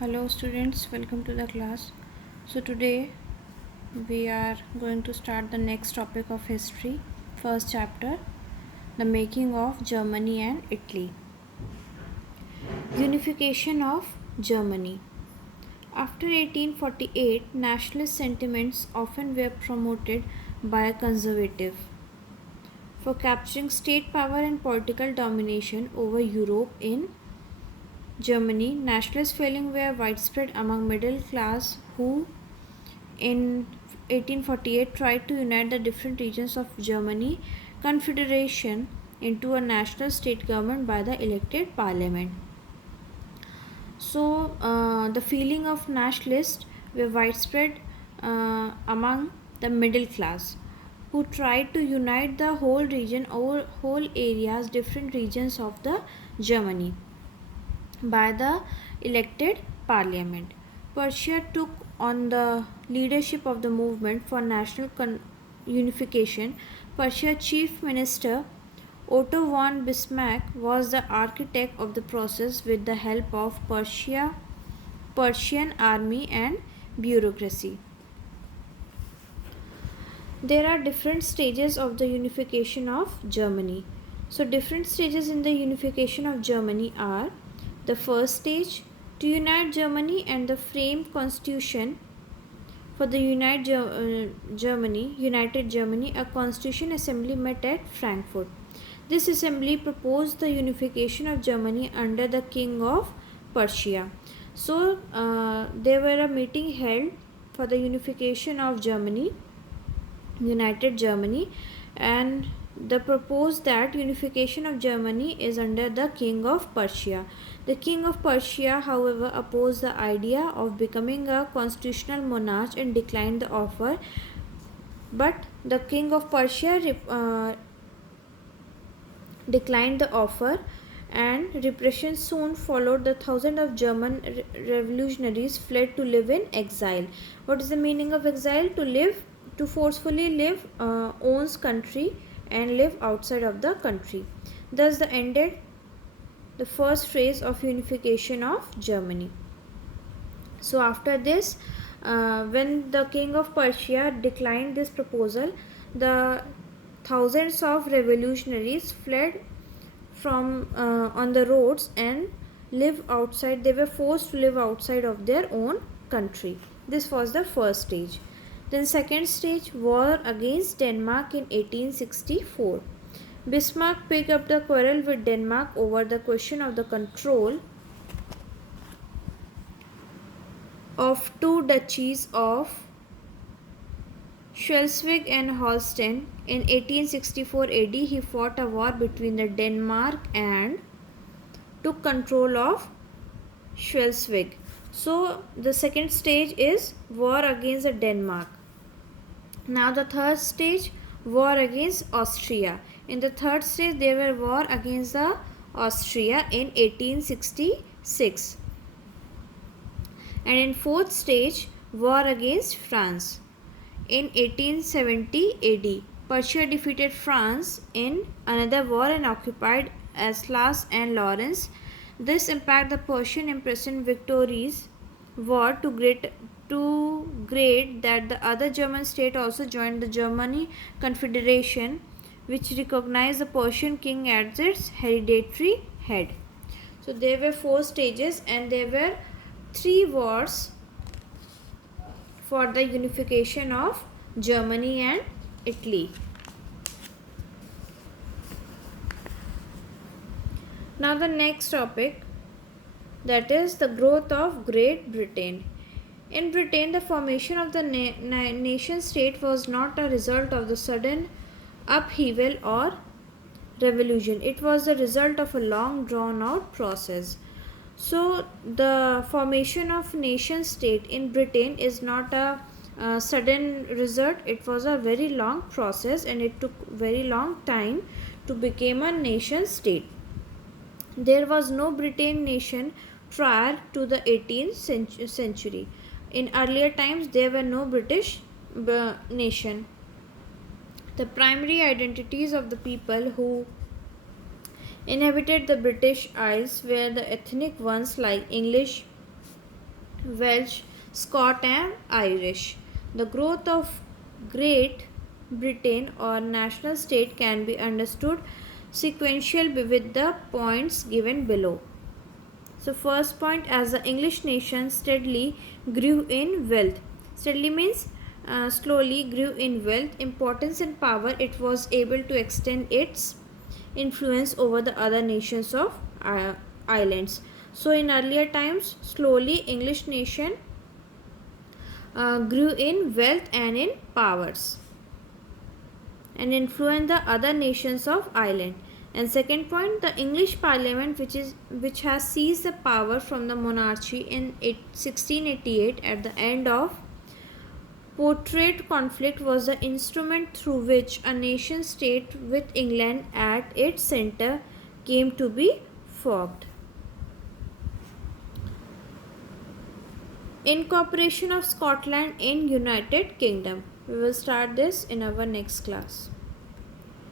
Hello students, welcome to the class. So today we are going to start the next topic of history, first chapter, the making of Germany and Italy. Unification of Germany. After 1848, nationalist sentiments often were promoted by a conservative for capturing state power and political domination over Europe. In Germany, nationalist feelings were widespread among middle class who in 1848 tried to unite the different regions of Germany Confederation into a national state government by the elected parliament. So the feeling of nationalists were widespread among the middle class who tried to unite the whole region or whole areas, different regions of the Germany by the elected parliament. Prussia took on the leadership of the movement for national unification. Prussia chief minister Otto von Bismarck was the architect of the process with the help of Prussian army and bureaucracy. There are different stages of the unification of Germany. So different stages in the unification of Germany are: the first stage, to unite Germany and the frame constitution for the United Germany, a constitution assembly met at Frankfurt. This assembly proposed the unification of Germany under the King of Prussia. So there were a meeting held for the unification of Germany, United Germany, and the proposed that unification of Germany is under the King of Prussia. The King of Prussia, however, opposed the idea of becoming a constitutional monarch and declined the offer. But the King of Prussia declined the offer, and repression soon followed. The thousands of German revolutionaries fled to live in exile. What is the meaning of exile? To forcefully live owns country and live outside of the country. Thus the ended the first phase of unification of Germany. So after this, when the King of Prussia declined this proposal, the thousands of revolutionaries fled from on the roads and live outside. They were forced to live outside of their own country. This was the first stage. Then second stage, war against Denmark in 1864. Bismarck picked up the quarrel with Denmark over the question of the control of two duchies of Schleswig and Holstein. In 1864 AD, he fought a war between the Denmark and took control of Schleswig. So the second stage is war against the Denmark. Now the third stage, war against Austria. In the third stage, there were war against the Austria in 1866. And in fourth stage, war against France. In 1870 AD, Prussia defeated France in another war and occupied Alsace and Lorraine. This impacted the Prussian imprisoned victories war to great that the other German state also joined the Germany Confederation, which recognized the Prussian king as its hereditary head. So there were four stages and there were three wars for the unification of Germany and Italy. Now the next topic, that is the growth of Great Britain. In Britain, the formation of the nation state was not a result of the sudden upheaval or revolution. It was the result of a long drawn out process. So the formation of nation state in Britain is not a sudden result. It was a very long process and it took very long time to become a nation state. There was no Britain nation prior to the 18th century. In earlier times, there were no British nation. The primary identities of the people who inhabited the British Isles were the ethnic ones like English, Welsh, Scot, and Irish. The growth of Great Britain or national state can be understood sequential with the points given below. So first point, as the English nation steadily grew in wealth. Steadily means slowly grew in wealth, importance and power. It was able to extend its influence over the other nations of islands. So in earlier times, slowly English nation grew in wealth and in powers and influenced the other nations of island. And second point, the English Parliament, which has seized the power from the monarchy in 1688 at the end of portrait conflict, was the instrument through which a nation state with England at its center came to be formed. Incorporation of Scotland in United Kingdom. We will start this in our next class.